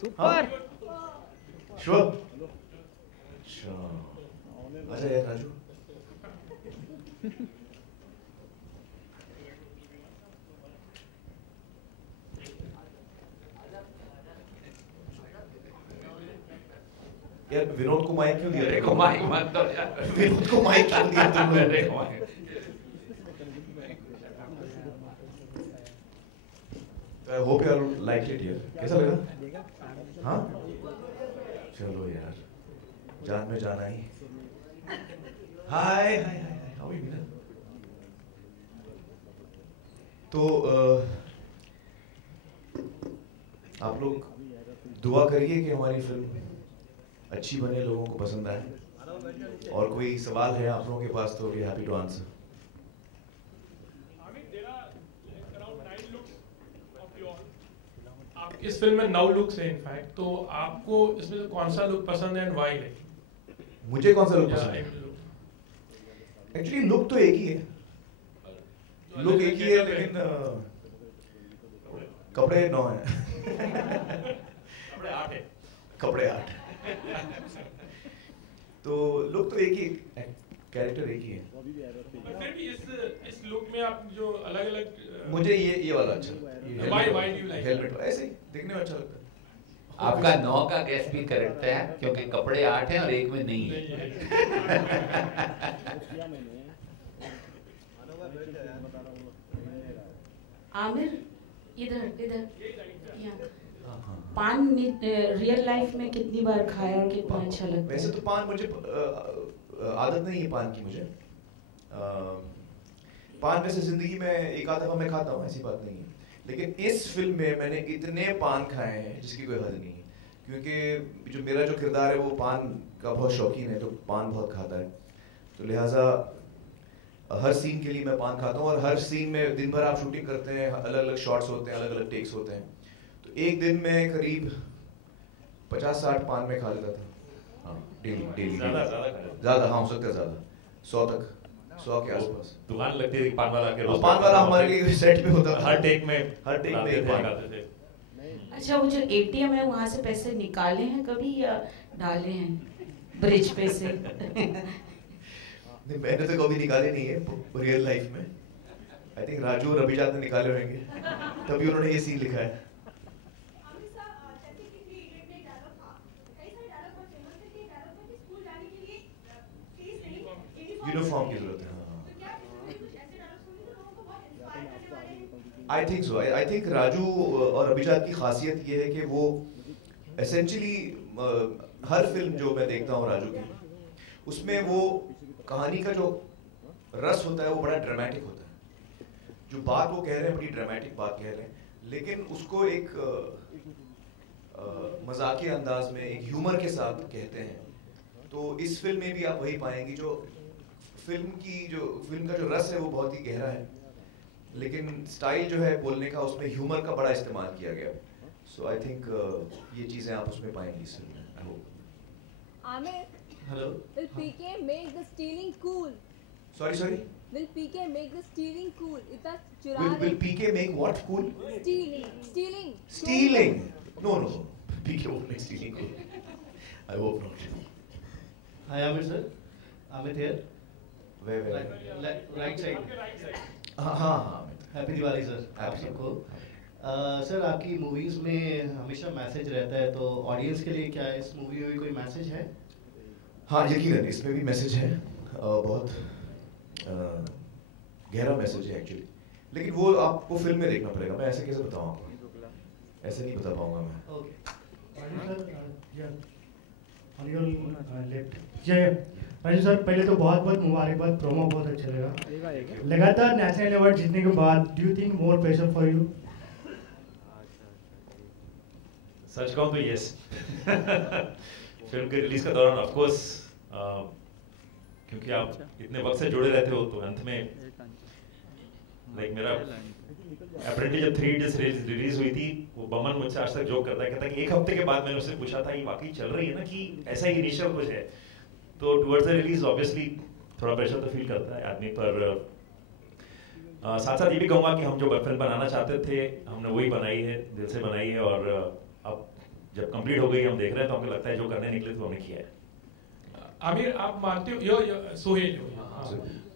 Super. Sure. अच्छा यार राजू, यार विनोद को माइक क्यों दिया? मेरे को माइक मत दो यार। विनोद को माइक क्यों दिया तुम लोगों ने? I hope you all liked it यार। कैसा लगा? हाँ? चलो यार, जान में जाना ही। हाय हाय हाय, how are you man? तो आप लोग दुआ करिए कि हमारी फिल्म अच्छी बने, लोगों को पसंद आए। और कोई सवाल है आप लोगों के पास तो वी हैप्पी टू आंसर। इस फिल्म में 9 लुक्स हैं इनफैक्ट, तो आपको इसमें से कौन सा लुक पसंद है एंड व्हाई है? मुझे कौन सा लुक पसंद है? एक्चुअली लुक तो एक ही है, लुक एक ही है, लेकिन कपड़े 9 हैं। कपड़े 8 है। कपड़े 8। तो लुक तो एक ही, कैरेक्टर एक ही है। फिर भी इस लुक में आप जो अलग अलग, मुझे ये वाला अच्छा, Why do you like helmet ऐसे ही दिखने में अच्छा लगता है। आपका 9 का गैस भी करेक्ट है, क्योंकि कपड़े 8 हैं और एक में नहीं है। आमिर इधर यहाँ पान रियल लाइफ में कितनी बार खाया और कितना अच्छा लगता है? वैसे तो पान मुझे आदत नहीं है पान की मुझे। पान वैसे जिंदगी में एक आध दफा मैं खाता हूँ, ऐसी बात नहीं है। लेकिन इस फिल्म में मैंने इतने पान खाए हैं जिसकी कोई हद नहीं है, क्योंकि जो मेरा जो किरदार है वो पान का बहुत शौकीन है, तो पान बहुत खाता है। तो लिहाजा हर सीन के लिए मैं पान खाता हूँ, और हर सीन में दिन भर आप शूटिंग करते हैं, अलग अलग शॉट्स होते हैं, अलग अलग टेक्स होते हैं, तो एक दिन में करीब 50-60 पान में खा लेता था। हाँ, डेली ज़्यादा, हाँ हो सकता है ज़्यादा, 100 तक, 100 के आसपास। दुकान लगती थी पान वाला के, पान वाला हमारे लिए सेट पे होता था, हर टेक में एक पान खाते थे। अच्छा, वो जो एटीएम है वहाँ से पैसे निकाले हैं कभी या डाले हैं ब्रिज पे से? नहीं, मैंने तो कभी निकाले नहीं है रियल लाइफ में। आई थिंक राजू और अभिजात ने निकाले होंगे, तभी उन्होंने ये सीन लिखा है। यूनिफॉर्म की जरूरत है। I think so. I think Raju और अभिजात की खासियत ये है कि वो एसेंशियली हर फिल्म जो मैं देखता हूँ राजू की, उसमें वो कहानी का जो रस होता है वो बड़ा ड्रामेटिक होता है। जो बात वो कह रहे हैं बड़ी ड्रामेटिक बात कह रहे हैं, लेकिन उसको एक मजाकिया अंदाज में, एक ह्यूमर के साथ कहते हैं। तो इस फिल्म में भी आप वही पाएंगे, जो फिल्म का जो रस है वो बहुत ही गहरा है, लेकिन स्टाइल जो है बोलने का उसमें ह्यूमर का बड़ा इस्तेमाल किया गया। सो आई थिंक ये चीजें आप उसमें पाएंगी इस फिल्म में। I hope. Aamir, hello. will PK make the stealing cool? Sorry. Will PK make the stealing cool? इतना चुरा Will PK make what cool? Stealing. No. PK won't make stealing cool. I hope not. Hi Amir sir. Amit here. Where? Right side. हाँ। Happy Diwali sir आप सबको। Sir आपकी movies में हमेशा message रहता है, तो ऑडियंस के लिए क्या इस मूवी में भी कोई मैसेज है? हाँ, यकीनन इसमें भी मैसेज है, बहुत गहरा मैसेज है एक्चुअली, लेकिन वो आपको फिल्म में देखना पड़ेगा। मैं ऐसे कैसे बताऊँ आपको, ऐसे नहीं बता पाऊंगा मैं। राजू सर, पहले तो बहुत बहुत मुबारकबाद, प्रोमो बहुत अच्छा लगा। लगातार नेशनल अवार्ड जीतने के बाद do you think more pressure for you? सच कहूँ तो यस। फिल्म के रिलीज का दौरान ऑफ कोर्स, क्योंकि आप इतने वक्त से जुड़े रहते हो, तो अंत में लाइक मेरा अप्रेंटिस जब 3 Idiots रिलीज हुई थी, वो बमन मुझसे आज तक जोक करता है, कहता है कि 1 हफ्ते के बाद मैंने उससे पूछा था ये वाकई चल रही है ना, कि ऐसा ही इनिशियल कुछ है। तो टुवर्ड्स द रिलीज ऑब्वियसली थोड़ा प्रेशर तो फील करता है आदमी पर। साथ साथ ये भी कहूँगा कि हम जो फिल्म बनाना चाहते थे हमने वही बनाई है, दिल से बनाई है, और अब जब कंप्लीट हो गई हम देख रहे हैं तो हमको लगता है जो करने निकले तो हमने किया है। आमिर, आप मानते हो सोहेल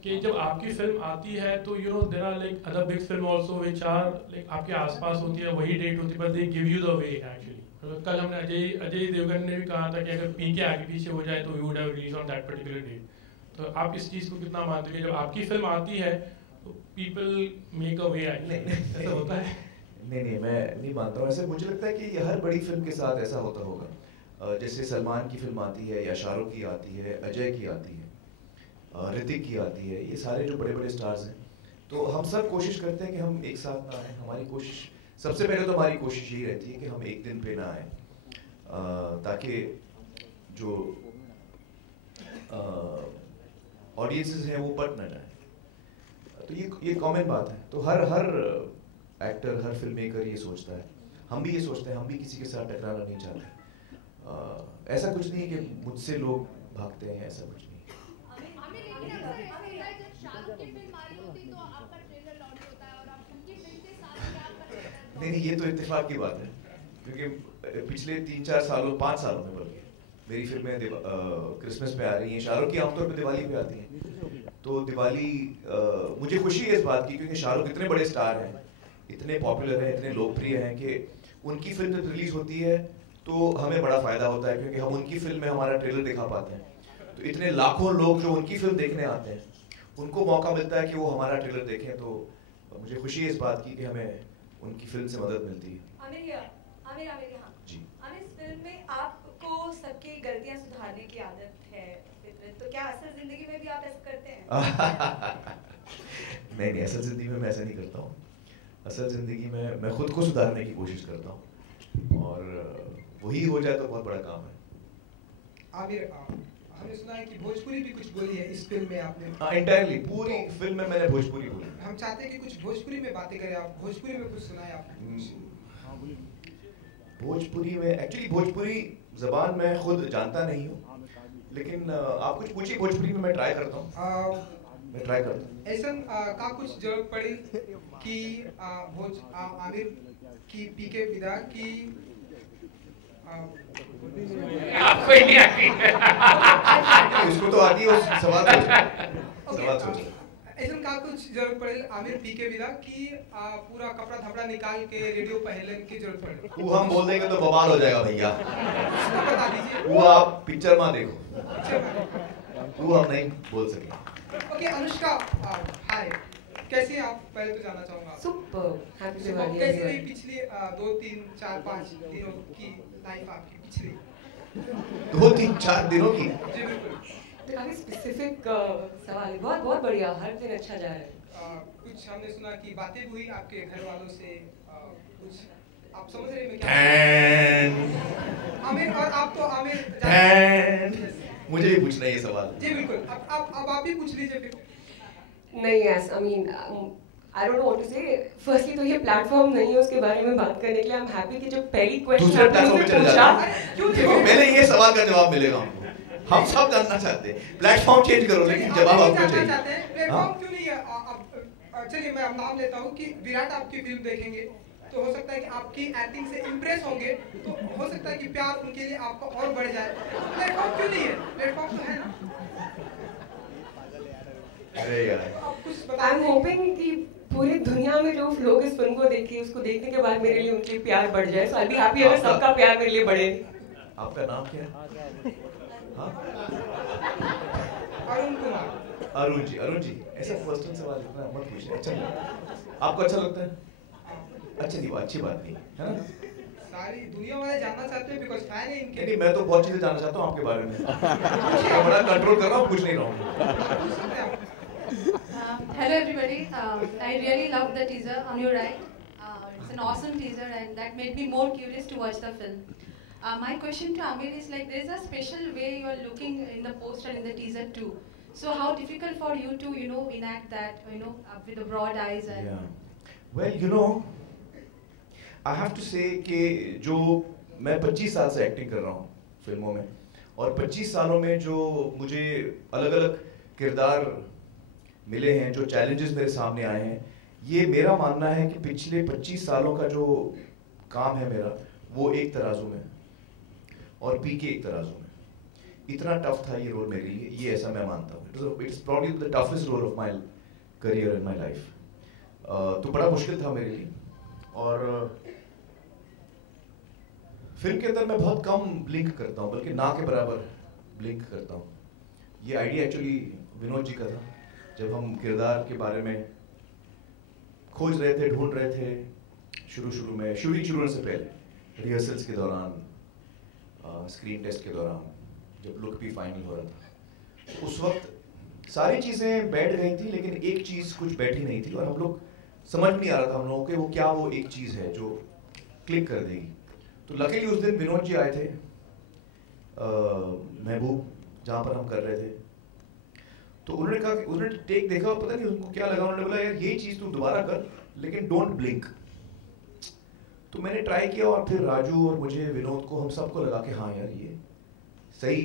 कि जब आपकी फिल्म आती है तो there are like other big film also which are like आपके आसपास होती है, वही डेट होती है, but they give you the way actually. कल हमने अजय देवगन ने भी कहा था कि अगर पीके आगे पीछे हो जाए तो we would have release on that particular date. तो आप इस चीज को कितना मानते हो कि जब आपकी फिल्म आती है तो पीपल मेक अ वे? ऐसा होता है? नहीं, मैं नहीं मानता हूँ ऐसे। मुझे लगता है कि हर बड़ी फिल्म के साथ ऐसा होता होगा। जैसे सलमान की फिल्म आती है या शाहरुख की आती है, अजय की आती है, ऋतिक की आती है, ये सारे जो बड़े बड़े स्टार्स हैं, तो हम सब कोशिश करते हैं कि हम एक साथ ना आए। हमारी कोशिश, सबसे पहले तो हमारी कोशिश यही रहती है कि हम एक दिन पे ना आए, ताकि जो ऑडियंसेस हैं वो पट ना जाए। तो ये कॉमन बात है। तो हर एक्टर, हर फिल्म मेकर ये सोचता है, हम भी ये सोचते हैं, हम भी किसी के साथ टकराना नहीं चाहते। ऐसा कुछ नहीं है कि मुझसे लोग भागते हैं, ऐसा कुछ नहीं। नहीं, ये तो इत्तेफाक की बात है, क्योंकि पिछले 3-4 सालों 5 सालों में बल्कि मेरी फिल्में क्रिसमस पे आ रही हैं। शाहरुख की आमतौर पे दिवाली पे आती हैं। तो दिवाली मुझे खुशी है इस बात की, क्योंकि शाहरुख इतने बड़े स्टार हैं, इतने पॉपुलर हैं, इतने लोकप्रिय हैं कि उनकी फिल्म जब रिलीज होती है तो हमें बड़ा फायदा होता है, क्योंकि हम उनकी फिल्म में हमारा ट्रेलर दिखा पाते हैं। तो इतने लाखों लोग जो उनकी फिल्म देखने आते हैं, उनको मौका मिलता है कि वो हमारा ट्रेलर देखें। तो मुझे खुशी है इस बात की कि हमें उनकी फिल्म से मदद मिलती है। आमिर यहाँ जी। आमिर, इस फिल्म में आपको सबकी गलतियां सुधारने की आदत है, तो क्या असल जिंदगी में भी आप ऐसा करते हैं? नहीं, असल जिंदगी में मैं ऐसा नहीं करता हूँ। असल जिंदगी में मैं खुद को सुधारने की कोशिश करता हूँ, और वही हो जाए तो बहुत बड़ा काम है। आमिर, हमने सुना है कि भोजपुरी भी कुछ बोली है इस फिल्म में आपने। हाँ, इंटायरली पूरी फिल्म में मैंने भोजपुरी बोली। हम चाहते हैं कि कुछ भोजपुरी में बातें करें आप, भोजपुरी में कुछ सुनाए आपने। भोजपुरी में एक्चुअली भोजपुरी जबान मैं खुद जानता नहीं हूँ, लेकिन आप कुछ पूछिए भोजपुरी में, मैं ट्राई करता हूँ। मैं ट्राई करता हूँ। ऐसा का कुछ जरूरत पड़ी कि आमिर की पीके विदा की आपको ही नहीं आती उसको तो आती है, सवाल सोच। ऐसा का कुछ जरूरत पड़े आमिर पीके विदा की पूरा कपड़ा धपड़ा निकाल के रेडियो पहले की जरूरत पड़े? वो हम बोल देंगे तो बवाल हो जाएगा भैया। बता दीजिए। वो आप पिक्चर में देखो, वो हम नहीं बोल सकेंगे। ओके, अनुष्का, हाय, कैसे आप? पहले तो जानना चाहूंगा। Super, happy Diwali. कैसे रही पिछली 2, 3, 4, 5 दिनों की लाइफ आपकी? पिछली 2, 3, 4 दिनों की? जी बिल्कुल। तो काफी स्पेसिफिक सवाल है, बहुत बढ़िया, हर दिन अच्छा जा रहा है। कुछ हमने सुना कि बातें हुई आपके घर वालों से, कुछ आप समझ रहे हैं क्या? आमिर, और आप तो आमिर मुझे भी पूछना है ये सवाल। जी बिल्कुल, अब आप ही पूछ लीजिए फिर। नहीं, yes, I mean I don't want to say, firstly तो ये प्लेटफॉर्म नहीं है उसके बारे में बात करने के लिए। आई एम हैप्पी कि जो पहली क्वेश्चन आपने मुझे पूछा, पहले ये सवाल का जवाब मिलेगा हमको। हम सब जानना चाहते हैं। प्लेटफॉर्म चेंज करो, लेकिन जवाब आपको चाहिए। प्लेटफॉर्म क्यों नहीं है? चलिए मैं नाम लेता हूँ कि विराट आपकी फिल्म देखेंगे तो हो सकता है कि आपकी एक्टिंग से इम्प्रेस होंगे, तो हो सकता है कि प्यार उनके लिए आपका और बढ़ जाए। प्लेटफॉर्म क्यों नहीं है? प्लेटफॉर्म तो है ना। अरे यार, आई एम होपिंग कि पूरी दुनिया में जो लोग इस फिल्म को देखे, उसको देखने के बाद मेरे लिए उनके प्यार बढ़ जाए। सो आई बी हैप्पी अगर सबका प्यार मेरे लिए बढ़े। आपका नाम क्या है? अरुण कुमार। अरुण जी, ऐसा पर्सनल सवाल इतना मत पूछिए। अच्छा नहीं, आपको अच्छा लगता है? अच्छा नहीं, वो अच्छी बात नहीं है ना। सारी दुनिया वाले जानना चाहते हैं, बिकॉज़ फैन है इनके। नहीं, मैं तो बहुत चीजें जानना चाहता हूँ आपके बारे में। मैं बड़ा कंट्रोल कर रहा हूँ, पूछ नहीं रहा हूँ। Hello everybody, I really loved the teaser on your right. It's an awesome teaser and that made me more curious to watch the film. My question to Amir is like, there is a special way you are looking in the poster and in the teaser too. So how difficult for you to, enact that, with the broad eyes and... Yeah. Well, I have to say कि जो मैं 25 साल से acting कर रहा हूँ फिल्मों में, और 25 सालों में जो मुझे अलग-अलग किरदार मिले हैं, जो चैलेंजेस मेरे सामने आए हैं, ये मेरा मानना है कि पिछले 25 सालों का जो काम है मेरा, वो एक तराजू में, और पीके एक तराजू में। इतना टफ था ये रोल मेरे लिए, ये ऐसा मैं मानता हूँ। It's probably the toughest role of my career in my life. तो बड़ा मुश्किल था मेरे लिए। और फिल्म के अंदर मैं बहुत कम ब्लिंक करता हूँ, बल्कि ना के बराबर ब्लिंक करता हूँ। ये आइडिया एक्चुअली विनोद जी का था। जब हम किरदार के बारे में खोज रहे थे, ढूंढ रहे थे, शुरू में शूटिंग शुरू होने से पहले, रिहर्सल्स के दौरान, स्क्रीन टेस्ट के दौरान, जब लुक भी फाइनल हो रहा था, उस वक्त सारी चीज़ें बैठ गई थी, लेकिन एक चीज़ कुछ बैठी नहीं थी और हम लोग समझ नहीं आ रहा था हम लोगों के वो क्या वो एक चीज़ है जो क्लिक कर देगी। तो लकीली उस दिन विनोद जी आए थे महबूब, जहाँ पर हम कर रहे थे। तो उन्होंने कहा कि उन्होंने टेक देखा और पता नहीं उनको क्या लगा, उन्होंने बोला यार ये चीज़ तू दोबारा कर, लेकिन डोंट ब्लिंक। तो मैंने ट्राई किया और फिर राजू और मुझे, विनोद को, हम सबको लगा कि हाँ यार ये सही,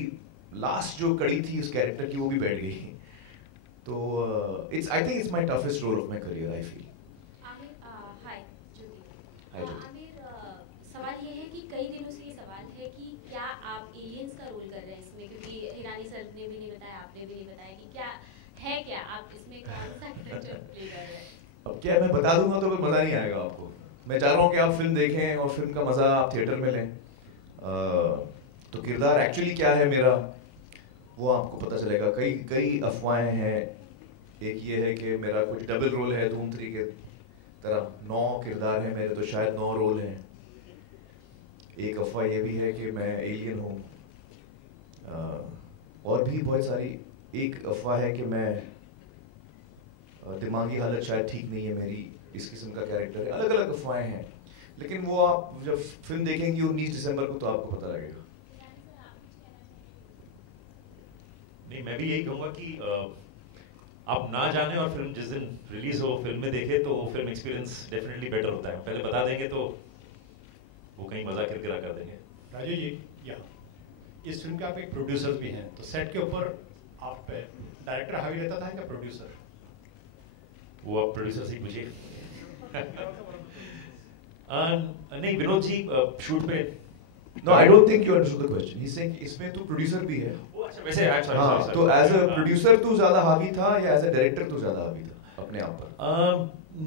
लास्ट जो कड़ी थी उस कैरेक्टर की वो भी बैठ गई। तो it's I think it's my toughest role of my career, I feel. Aamir, hi Jyoti. Hi Jyoti. Aamir, सवाल ये है कि कई दिनों से ये सवाल है कि क्या आप एलियंस का रोल कर रहे हैं इसमें, क्योंकि हिरानी सर ने भी नहीं बताया, आपने भी नहीं बताया कि क्या है, क्या आप इसमें कौन सा कैरेक्टर प्ले कर रहे हैं। अब क्या मैं बता दूंगा तो मज़ा नहीं आएगा आपको। मैं चाह रहा हूँ कि आप फिल्म देखें और फिल्म का मज़ा आप थिएटर में लें। तो किरदार एक्चुअली क्या है मेरा वो आपको पता चलेगा। कई अफवाहें हैं। एक ये है कि मेरा कुछ डबल रोल है धूम 3 के तरह, 9 किरदार हैं मेरे, तो शायद 9 रोल हैं। एक अफवाह ये भी है कि मैं एलियन हूँ, और भी बहुत सारी। एक अफवाह है कि मैं दिमागी हालत शायद ठीक नहीं है मेरी, इस किस्म का कैरेक्टर है। अलग अलग अफवाहें हैं, लेकिन वो आप जब फिल्म देखेंगे 19 दिसंबर को तो आपको पता लगेगा। नहीं, मैं भी यही कहूँगा कि आप ना जाने और फिल्म जिस दिन रिलीज हो फिल्म में देखे तो वो फिल्म एक्सपीरियंस डेफिनेटली बेटर होता है। पहले बता देंगे तो वो कहीं मजा किरकिरा कर देंगे। राजू जी, या इस फिल्म के आप एक प्रोड्यूसर भी हैं, तो सेट के ऊपर आप पे डायरेक्टर हावी रहता था या प्रोड्यूसर? वो आप प्रोड्यूसर से ही पूछिए। नहीं विनोद जी, शूट पे No, I don't think you understood the question. He's saying इसमें तू प्रोड्यूसर भी है। अच्छा, वैसे हाँ, तो एज अ प्रोड्यूसर तू ज्यादा हावी था या एज अ डायरेक्टर तू ज्यादा हावी था अपने आप पर?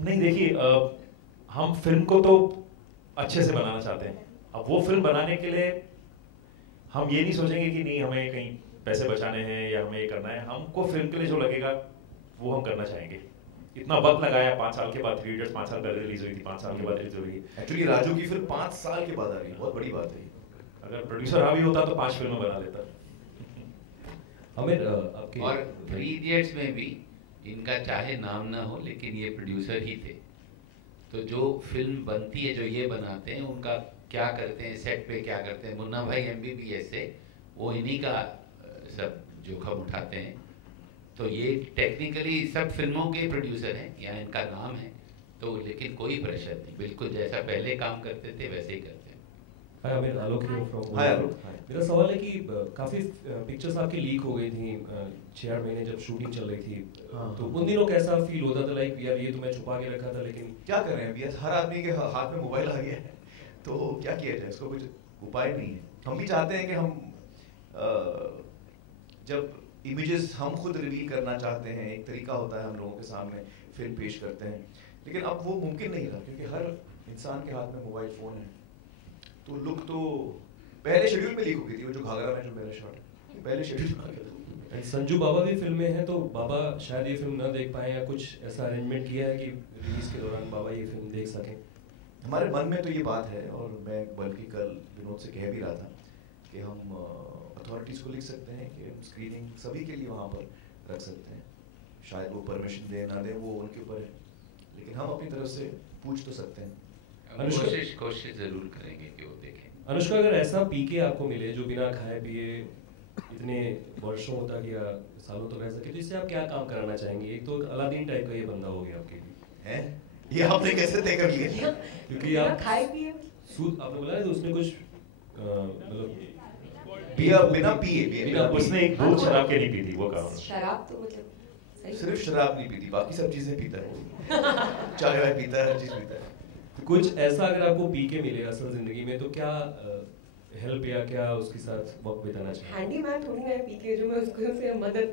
नहीं, देखिए हम फिल्म को तो अच्छे से बनाना चाहते हैं। अब वो फिल्म बनाने के लिए हम ये नहीं सोचेंगे कि नहीं हमें कहीं पैसे बचाने हैं या हमें ये करना है। हमको फिल्म के लिए जो लगेगा वो हम करना चाहेंगे। इतना वक्त लगाया, 5 साल के बाद 3 Idiots 5 साल पहले रिलीज हुई थी, 5 साल के बाद रिलीज हो रही है। एक्चुअली राजू की फिल्म 5 साल के बाद आ रही है, बहुत बड़ी बात है। अगर प्रोड्यूसर हावी होता तो 5 फिल्में बना देता। आमिर, आपके और 3 Idiots में भी इनका चाहे नाम ना हो लेकिन ये प्रोड्यूसर ही थे। तो जो फिल्म बनती है, जो ये बनाते हैं, उनका क्या करते हैं, सेट पे क्या करते हैं, मुन्ना भाई MBBS से वो इन्हीं का सब जोखम उठाते हैं। तो ये टेक्निकली सब फिल्मों के प्रोड्यूसर हैं, यहाँ इनका नाम है। तो लेकिन कोई प्रेशर नहीं, बिल्कुल जैसा पहले काम करते थे वैसे ही करते हैं। हाय आमिर, आलोक हियर फ्रॉम। हाय आलोक। मेरा सवाल है कि काफ़ी पिक्चर्स आपकी लीक हो गई थी 6-8 महीने जब शूटिंग चल रही थी। तो उन दिनों कैसा फील होता था, लाइक यार ये तो मैं छुपा के रखा था, लेकिन क्या कर रहे हैं अभी? हर आदमी के हाथ में मोबाइल आ गया है, तो क्या किया जाए? इसको कुछ उपाय नहीं है। हम भी चाहते हैं कि हम जब इमेजेस हम खुद रिवील करना चाहते हैं, एक तरीका होता है, हम लोगों के सामने फिल्म पेश करते हैं, लेकिन अब वो मुमकिन नहीं रहा क्योंकि हर इंसान के हाथ में मोबाइल फ़ोन है। तो लुक तो पहले शेड्यूल में लीक हो गई थी, वो जो घाघरा में जो मेरा शॉट है पहले शेड्यूल में आ गया था। संजू बाबा भी फिल्म में है, तो बाबा शायद ये फिल्म ना देख पाए या कुछ ऐसा अरेंजमेंट किया है कि रिलीज के दौरान बाबा ये फिल्म देख सकें? हमारे मन में तो ये बात है, और मैं बल्कि कल विनोद से कह भी रहा था कि हम अथॉरिटीज़ को लिख सकते हैं कि स्क्रीनिंग सभी के लिए वहाँ पर रख सकते हैं। शायद वो परमिशन दे ना दे, वो उनके ऊपर है, लेकिन हम अपनी तरफ से पूछ तो सकते हैं। कोशिश जरूर करेंगे कि वो देखें। अनुष्का, अगर ऐसा पीके आपको मिले जो बिना खाए पिए इतने वर्षों तक या सालों तक रह सके, तो इससे आप क्या काम कराना चाहेंगे? एक तो अलादीन टाइप का ये बंदा हो गया आपके लिए, हैं? ये आपने कैसे तय कर लिया? क्योंकि आप खाए पिए सूद आपने बोला है, तो उसमें कुछ मतलब बिना पिए उसने एक दूध शराब के नहीं पी थी, वो कहा शराब तो मतलब सिर्फ शराब नहीं पीती, बाकी सब चीजें पीता है। चाय वाय पीता है, हर चीज पीता है। कुछ ऐसा अगर आपको पी के मिले असल जिंदगी में, तो क्या हेल्प या क्या उसके साथ वक्त बिताना चाहिए? हैंडीमैन थोड़ी ना है पीके जो मैं उसको से मदद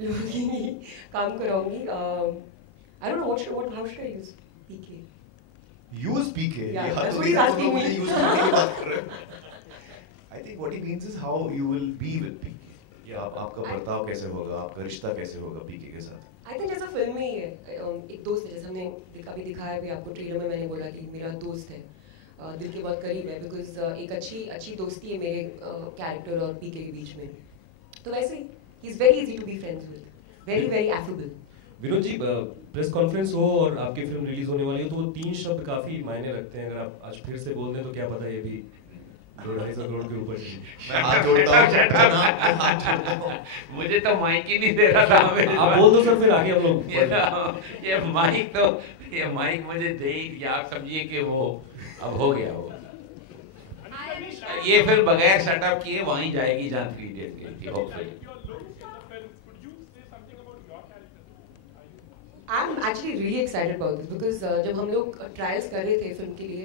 लूँगी, काम कराऊंगी. I don't know how should I use PK? Use PK? Yeah, Yeah, that's what he's asking me. use PK की बात कर रहे हैं. I think what he means is how you will be with PK. या आपका बर्ताव कैसे होगा, आपका रिश्ता कैसे होगा PK के साथ. I think जैसा फिल्म में ही है, एक दोस्त है, जैसे हमने अभी दिखाया भी आपको ट्रेलर में, मैंने बोला कि मेरा दोस्त है, दिल के बहुत करीब है, बिकॉज एक अच्छी दोस्ती है मेरे कैरेक्टर और पीके के बीच में. तो वैसे ही is very easy to be friends with, very very affable. Vinod ji, press conference हो और आपकी फिल्म रिलीज होने वाली हो तो वो 3 शब्द काफी मायने रखते हैं. अगर आप आज फिर से बोल दें तो क्या पता ये भी 250 करोड़ के ऊपर. मैं हाथ जोड़ता हूं. मुझे तो माइक ही नहीं दे रहा था. आप बोल दो सर, फिर आगे हम लोग. ये माइक मुझे दे ही दिया. आप समझिए कि वो अब हो गया. वो ये फिर बगैर सेटअप किए वहीं जाएगी जहाँ 3 days गई थी. Hopefully I'm actually really excited about this because जब हम लोग ट्रायल्स कर रहे थे फिल्म के लिए,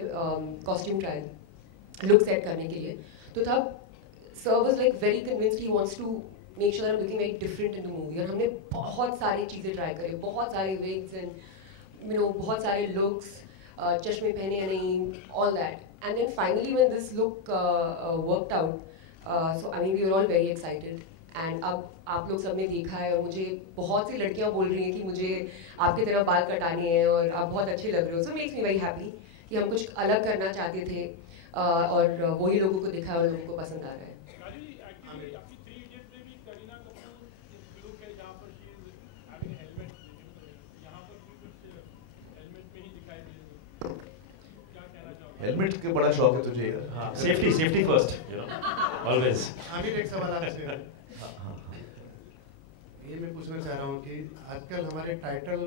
कॉस्ट्यूम ट्रायल लुक सेट करने के लिए, तो तब sir was like very convinced he wants to make sure I am looking very different in the movie. और हमने बहुत सारी चीज़ें ट्राई करी, बहुत सारे विग्स एंड बहुत सारे लुक्स, चश्मे पहने या नहीं, all that. And then finally when this look worked out, so I mean we are all very excited. And अब आप लोग सबने देखा है और मुझे बहुत सी लड़कियां बोल रही हैं कि मुझे आपकी तरह बाल कटाने हैं और आप बहुत अच्छे लग रहे हो. सो मेक्स मी वेरी हैप्पी कि हम कुछ अलग करना चाहते थे और वही लोगों को दिखा और लोगों को पसंद आ रहा है. हेलमेट के बड़ा शौक है तुझे यार. हाँ, safety first, you know, always. Aamir, एक सवाल आपसे. ये मैं पूछना चाह रहा हूँ कि आजकल हमारे टाइटल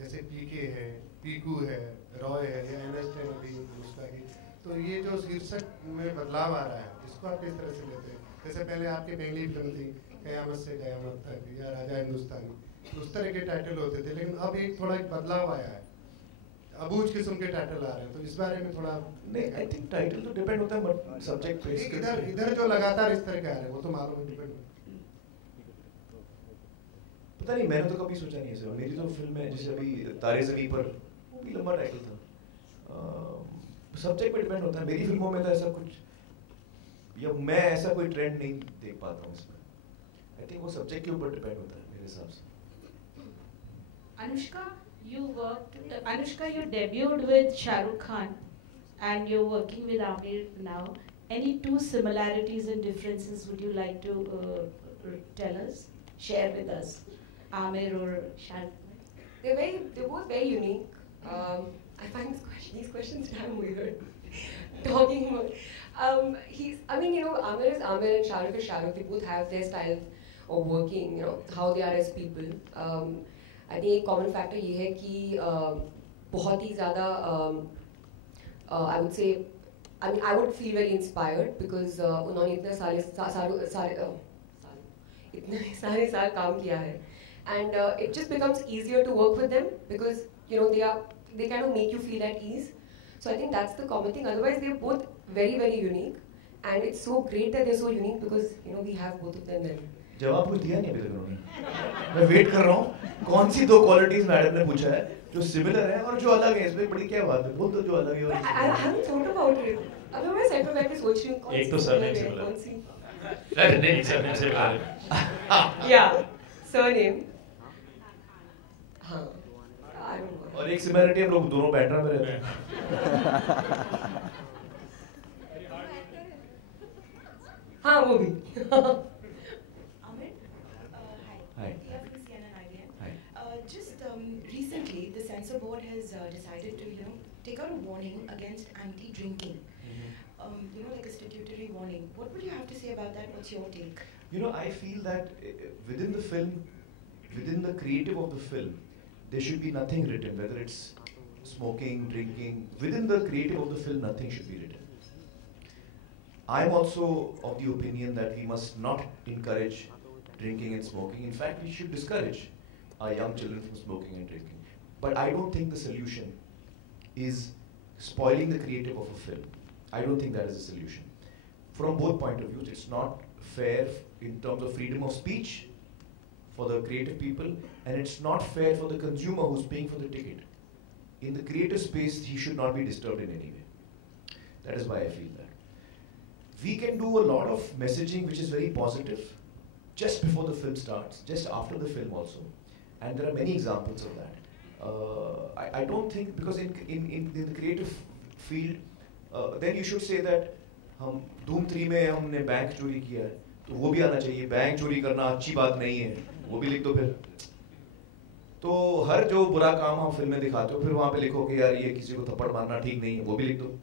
जैसे पीके है, पीकू है, रॉय है या एनएसटेन अभी उसका की, तो ये जो शीर्षक में बदलाव आ रहा है, इसको आप किस तरह से लेते हैं? जैसे पहले आपकी पहली फिल्म थी कयामत से कयामत तक या राजा हिंदुस्तानी, उस तरह के टाइटल होते थे, लेकिन अब एक थोड़ा बदलाव आया है, अबूझ किस्म के टाइटल आ रहे हैं, तो इस बारे में थोड़ा. नहीं, आई थिंक टाइटल तो डिपेंड होता है बट सब्जेक्ट पे. इधर जो लगातार इस तरह के आ रहे हैं वो तो मालूम है, डिपेंड. पता नहीं, मैंने तो कभी सोचा नहीं ऐसे. मेरी जो फिल्म है जैसे अभी तारे ज़मीं पर, वो भी लंबा टाइटल था. सब्जेक्ट पे डिपेंड होता है. मेरी फिल्मों में तो ऐसा कुछ, या मैं ऐसा कोई ट्रेंड नहीं देख पाता हूँ इसमें. आई थिंक वो सब्जेक्ट के ऊपर डिपेंड होता है मेरे हिसाब से. Anushka, you debuted with Shah Rukh Khan and you're working with Amir now. Any 2 similarities and differences would you like to tell us, share with us, Amir or Shah Rukh? They're both very unique. I find these questions damn weird. Talking about, Amir is Amir and Shah Rukh is Shah Rukh. They both have their style of working, how they are as people. I think एक common factor ये है कि बहुत ही ज़्यादा I would say, I would feel very inspired because उन्होंने इतने सारे साल काम किया है, and it just becomes easier to work with them because they kind of make you feel at ease. So I think that's the common thing. Otherwise, they're both very very unique, and it's so great that they're so unique because we have both of them there. जवाब कुछ दिया नहीं अभी तक उन्होंने. मैं wait कर रहा हूँ कौन सी 2 क्वालिटीज मैडम ने पूछा है जो सिमिलर है और जो अलग है. इसमें बड़ी क्या बात है, बोल दो जो अलग है. I haven't thought about it. अभी मैं सेट पे बैठ के सोच रही हूँ एक तो सरनेम सिमिलर. कौन सी. Surname similar. Yeah, surname. हाँ. I don't know. और एक सिमिलरिटी हम लोग दोनों बैंड्रा में रहते हैं. हाँ वो भी. Recently, the censor board has decided to, take out a warning against anti-drinking. Like a statutory warning. What would you have to say about that? What's your take? I feel that within the film, within the creative of the film, there should be nothing written, whether it's smoking, drinking. Within the creative of the film, nothing should be written. I am also of the opinion that we must not encourage drinking and smoking. In fact, we should discourage our young children from smoking and drinking. But I don't think the solution is spoiling the creative of a film. I don't think that is a solution. from both point of views. It's not fair in terms of freedom of speech for the creative people, and it's not fair for the consumer who's paying for the ticket. In the creative space, he should not be disturbed in any way. That is why I feel that. We can do a lot of messaging which is very positive just before the film starts, just after the film also. And there are many examples of that. I don't think, because in the creative field, then you should say that हम धूम 3 में हमने bank चोरी किया है, तो वो भी आना चाहिए. बैंक चोरी करना अच्छी बात नहीं है, वो भी लिख दो फिर. तो हर जो बुरा काम आप फिल्म में दिखाते हो, फिर वहाँ पे लिखो कि यार ये किसी को थप्पड़ मारना ठीक नहीं है, वो भी लिख दो.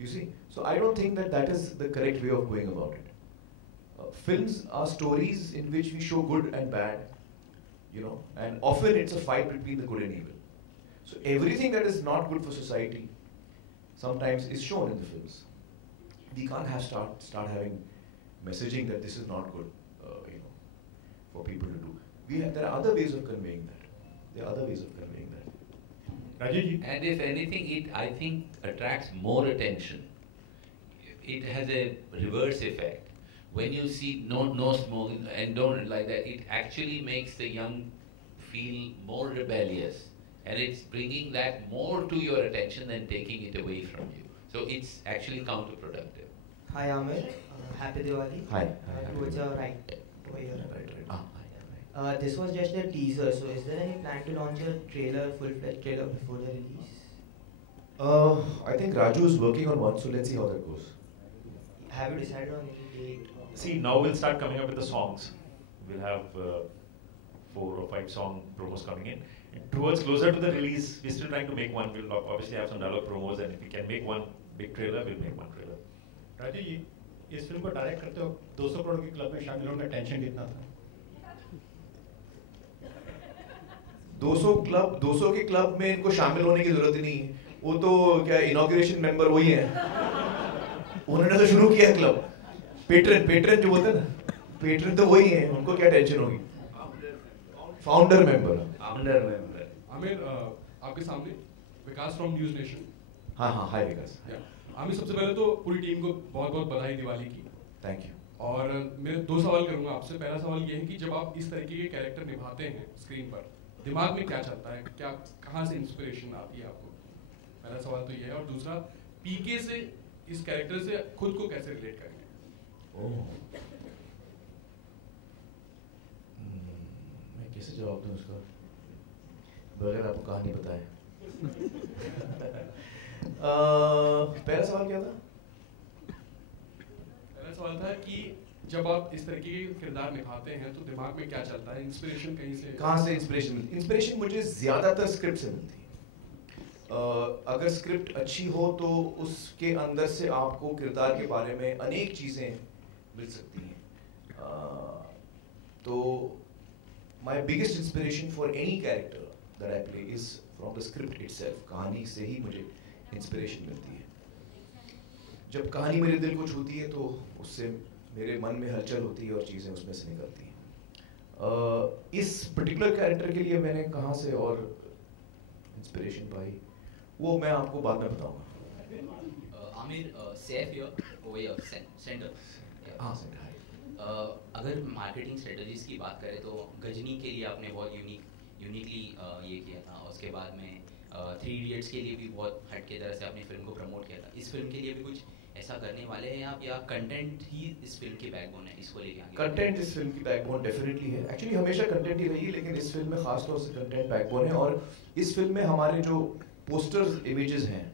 You see, so I don't think that is the correct way of going about it. Films are stories in which we show good and bad, you know, and often it's a fight between the good and evil. So everything that is not good for society sometimes is shown in the films. We can't have start having messaging that this is not good, you know, for people to do. There are other ways of conveying that. There are other ways of conveying that. And if anything, I think attracts more attention. It has a reverse effect. When you see no smoking and don't like that, it actually makes the young feel more rebellious, and it's bringing that more to your attention than taking it away from you. So it's actually counterproductive. Hi Amir, happy Diwali. Hi. Towards your right over here. This was just a teaser, so is there any plan to launch a full-fledged trailer before the release? I think Raju is working on one, so let's see how that goes. Have you decided on any date? See, now we'll start coming up with the songs. We'll have 4 or 5 song promos coming in. And towards closer to the release, we're still trying to make one. We'll obviously have some dialogue promos, and if we can make one big trailer, we'll make one trailer. Raju ji, इस film को direct करते हो 200 करोड़ के club में शामिल होने का tension कितना था? 200 के क्लब में इनको शामिल होने की जरूरत ही नहीं है. वो तो क्या इनॉग्रेशन मेंबर वही है. उन्होंने तो शुरू किया क्लब. पेट्रन जो बोलते हैं ना, पेट्रन तो वही है. उनको क्या टेंशन होगी? Founder member. आमिर, आपके सामने विकास फ्रॉम न्यूज़ नेशन. हाँ हाय विकास. आमिर, सबसे पहले तो पूरी टीम को बहुत बहुत बधाई दिवाली की. Thank you. और मैं 2 सवाल करूंगा आपसे. पहला सवाल ये है कि जब आप इस तरीके के कैरेक्टर निभाते हैं स्क्रीन पर, दिमाग में क्या चलता है, क्या कहाँ से इंस्पिरेशन आती है आपको? पहला सवाल तो ये है. और दूसरा, पीके से इस कैरेक्टर से खुद को कैसे रिलेट करेंगे? मैं कैसे जवाब दूं उसका बगैर आपको कहानी बताए? पहला सवाल क्या था? पहला सवाल था कि जब आप इस तरीके के किरदार निभाते हैं तो दिमाग में क्या चलता है? इंस्पिरेशन कहीं से? कहाँ से इंस्पिरेशन मिलती? इंस्पिरेशन मुझे ज़्यादातर स्क्रिप्ट से मिलती है. अगर स्क्रिप्ट अच्छी हो तो उसके अंदर से आपको किरदार के बारे में अनेक चीज़ें मिल सकती हैं. तो my biggest inspiration for any character that I play is from the script itself. कहानी से ही मुझे इंस्पिरेशन मिलती है. जब कहानी मेरे दिल को छूती है तो उससे मेरे मन में हलचल होती है और चीज़ें उसमें से निकलती हैं. इस पर्टिकुलर कैरेक्टर के लिए मैंने कहाँ से और इंस्पिरेशन पाई वो मैं आपको बाद में बताऊंगा. Aamir, Saif here centre. हाँ सेंटर. अगर मार्केटिंग स्ट्रेटजीज की बात करें तो गजनी के लिए आपने बहुत यूनिकली ये किया था. उसके बाद में 3 इडियट्स के लिए भी बहुत हटके तरह से अपनी फिल्म को प्रमोट किया था. इस फिल्म के लिए भी कुछ ऐसा करने वाले हैं आप, या कंटेंट ही इस फिल्म की बैकबोन है, इसको लेके आगे? कंटेंट इस फिल्म की बैकबोन डेफिनेटली है. एक्चुअली हमेशा कंटेंट ही रही है, लेकिन इस फिल्म में खास तौर से कंटेंट बैकबोन है. और इस फिल्म में हमारे जो पोस्टर्स इमेजेस हैं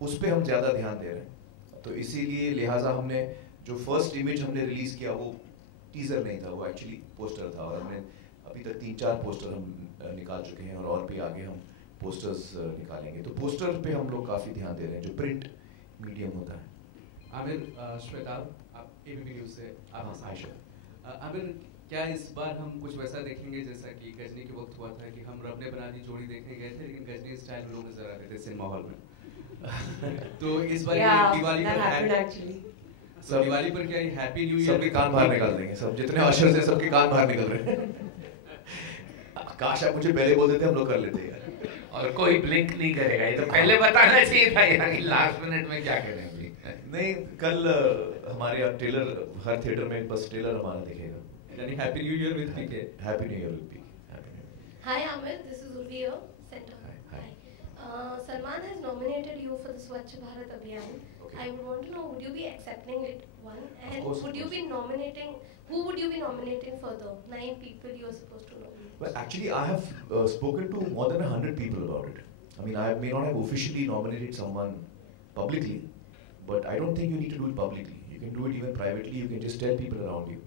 उस पर हम ज़्यादा ध्यान दे रहे हैं. तो इसीलिए लिहाजा हमने जो फर्स्ट इमेज हमने रिलीज़ किया वो टीज़र नहीं था, वो एक्चुअली पोस्टर था. और हमने अभी तक 3-4 पोस्टर हम निकाल चुके हैं और भी आगे हम पोस्टर्स निकालेंगे. तो पोस्टर पे हम लोग काफ़ी ध्यान दे रहे हैं जो प्रिंट मीडियम होता है. आमिर, श्वेता, आप एबीपी न्यूज़ से. आयशा. आमिर, क्या इस बार हम कुछ वैसा देखेंगे जैसा कि गजनी के वक्त हुआ था कि हम रब ने बना दी जोड़ी देखने गए थे, लेकिन गजनी स्टाइल लोग नजर आ रहे थे सिनेमा हॉल में? तो इस बार दिवाली पर क्या हैप्पी न्यू ईयर? सबके कान बाहर निकाल देंगे. सब जितने अशर्स हैं सबके कान बाहर निकल रहे हैं. काश आप मुझे पहले बोल देते, हम लोग कर लेते यार. और कोई ब्लिंक नहीं करेगा. ये तो पहले बताना चाहिए था यार, लास्ट मिनट में क्या करें. नहीं, कल हमारे यहाँ ट्रेलर हर थिएटर में बस ट्रेलर हमारा दिखेगा. यानी happy new year with PK. Happy new year with PK. Hi Amir, this is Urvi here, Center. Hi. Salman has nominated you for the Swachh Bharat Abhiyan. Okay. I would want to know, would you be accepting it, one? And course, would you be nominating, who would you be nominating for the 9 people you are supposed to nominate? Well, actually, I have spoken to more than 100 people about it. I mean, I may not have officially nominated someone publicly, but I don't think you need to do it publicly. You can do it even privately. You can just tell people around you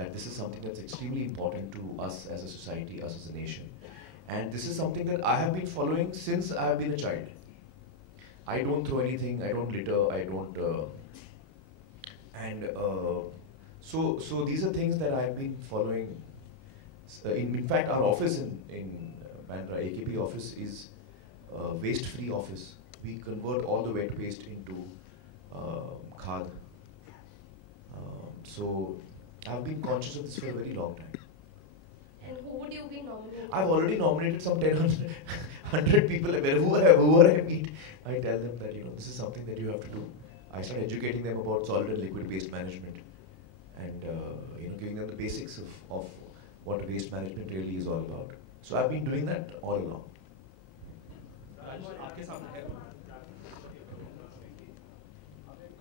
that this is something that's extremely important to us as a society, us as a nation. And this is something that I have been following since I have been a child. I don't throw anything, I don't litter, I don't... So these are things that I have been following. In fact, our office in Bandra, AKP office, is a waste-free office. We convert all the wet waste into khad. So I've been conscious of this for a very long time. And who would you be nominating? I've already nominated some 100 people. Whoever I meet, I tell them that this is something that you have to do. I start educating them about solid and liquid waste management, and giving them the basics of what waste management really is all about. So I've been doing that all along. आपके सामने है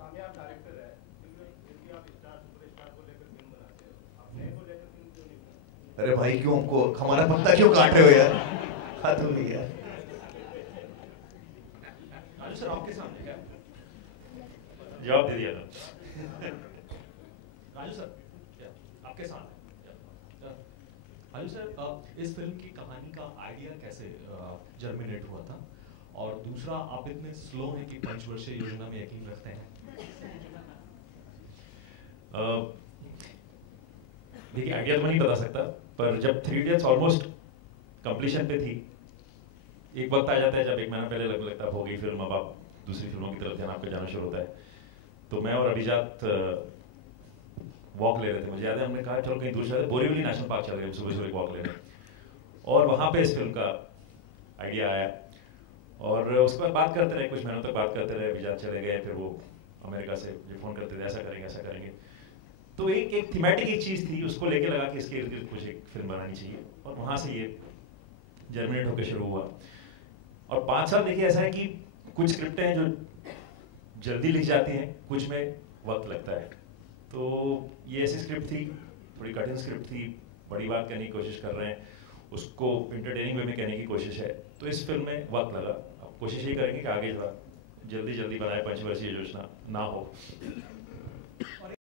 कामयाब director है, फिर भी आप star superstar को लेकर फिल्म बनाते हो, आप नए को लेकर फिल्म क्यों नहीं बनाते? अरे भाई क्यों हमको हमारा पत्ता क्यों काट रहे हो यार? हाँ तुम भी यार. राजू सर आपके सामने क्या? जवाब दे दिया था. राजू सर आपके सामने. राजू सर, इस फिल्म की कहानी का आइडिया कैसे जर्मिनेट हुआ था? और दूसरा, आप इतने स्लो हैं कि 5 वर्षीय योजना में यकीन रखते हैं? देखिए, आइडिया तो मैं नहीं बता सकता, पर जब 3 Idiots ऑलमोस्ट कंप्लीशन पे थी, एक वक्त आ जाता है जब 1 महीना पहले लगता है हो गई फिल्म, अब आप दूसरी फिल्मों की तरफ ध्यान आपका जाना शुरू होता है. तो मैं और अभिजात वॉक ले रहे थे. मुझे याद है हमने कहा चलो कहीं दूर चलते, बोरीवली नेशनल पार्क चल गए सुबह सुबह वॉक ले रहे. और वहाँ पे इस फिल्म का आइडिया आया और उसके बाद बात करते रहे, कुछ महीनों तक बात करते रहे. अभिजात चले गए, फिर वो अमेरिका से फ़ोन करते थे ऐसा करेंगे. तो एक थीमेटिक एक चीज़ थी, उसको लेके लगा कि इसके इर्द गिर्द कुछ एक फिल्म बनानी चाहिए, और वहाँ से ये जर्मिनेट होकर शुरू हुआ. और 5 साल देखिए ऐसा है कि कुछ स्क्रिप्टें हैं जो जल्दी लिख जाती हैं, कुछ में वक्त लगता है. तो ये ऐसी स्क्रिप्ट थी, थोड़ी कठिन स्क्रिप्ट थी, बड़ी बात करने की कोशिश कर रहे हैं, उसको इंटरटेनिंग वे में कहने की कोशिश है. तो इस फिल्म में वक्त लगा. अब कोशिश ये करेंगे कि आगे थोड़ा जल्दी बनाए, 5 वर्षीय योजना ना हो.